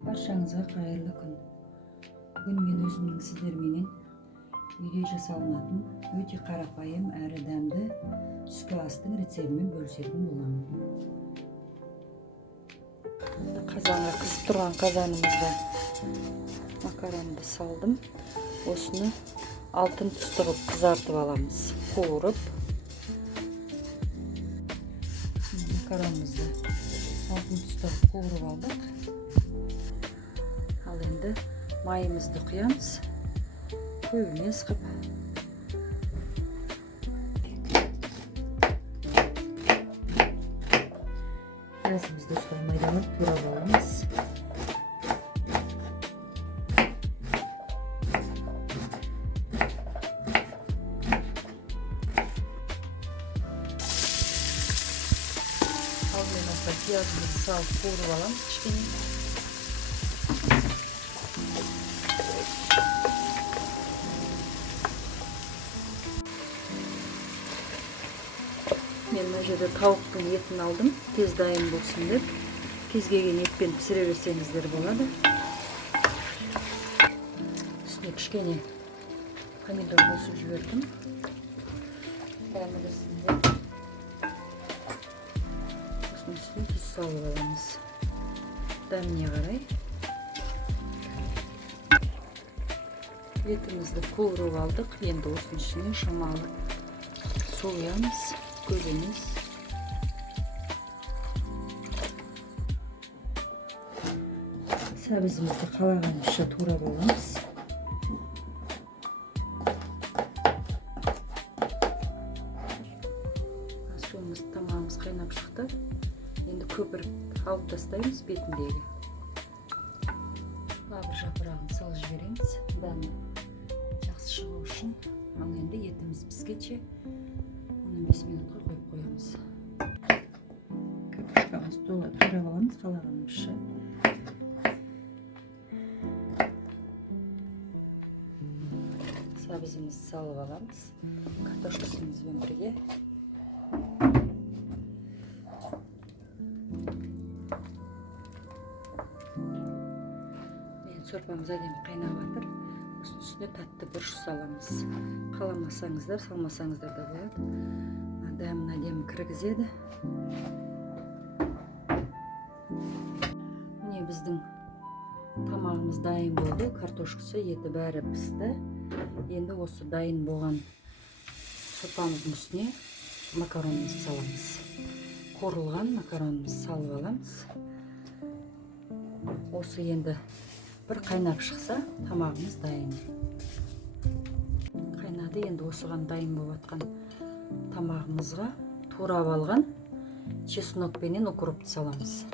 Barşаңызға қайырлы күн. Бүгін мен өзімнің сіздерменен үйде жасалынатын өте қарапайым әрі дәмді түскі астың рецебімен бөлісетін боламын. Қазанға қызып тұрған қазанымызда макаронды салдым. Осыны алтын түсті қылып қызартып аламыз. Қуырып макаронымызды алтын түсті қуырып алдық. Ал енді майымызды құямыз. Көп емес қып. Пиязымызды осылай майдалап турап аламыз. Алдымен осылай пиязымызды салып қуырып аламыз кішкене. Мен мына жерде тауықтың етін алдым, тез дайын болсын деп. Кез келген етпен пісіре берсеңіздер болады. Үстіне кішкене помидор қосып жібердім. Дәмдісін деп. Осының үстіне тұз салып аламыз. Дәміне қарай. Етімізді қуырып алдық. Енді осының үстіне шамалы су құямыз. Көп емес. Сәбізімізді қалағанымызша турап аламыз. Суымыз, тамағымыз қайнап шықты. Енді көпіріп алып тастаймыз бетіндегі. Лавр жапырағын салып жібереміз. Дәмі жақсы шығу үшін. Ал енді етіміз піскенше 15 минутқа қойып қоямыз. Картошкамызды турап аламыз қалағанымызша. Сәбізімізді салып аламыз. Картошкасымызбен бірге. Сорпамыз әдемі қайнап жатыр. Осының үстіне тәтті бұрыш саламыз. Қаламасаңыздар, салмасаңыздар да болады. Дәмін әдемі кіргізеді. Міне біздің тамағымыз дайын болды. Картошкасы, еті бәрі пісті. Енді осы дайын болған сорпамыздың үстіне макаронымызды саламыз. Қуырылған макаронымызды салып аламыз. Осы енді бір қайнап шықса, тамағымыз дайын. Қайнады, енді осыған дайын болып жатқан тамағымызға турап алған чеснок пенен укропты саламыз.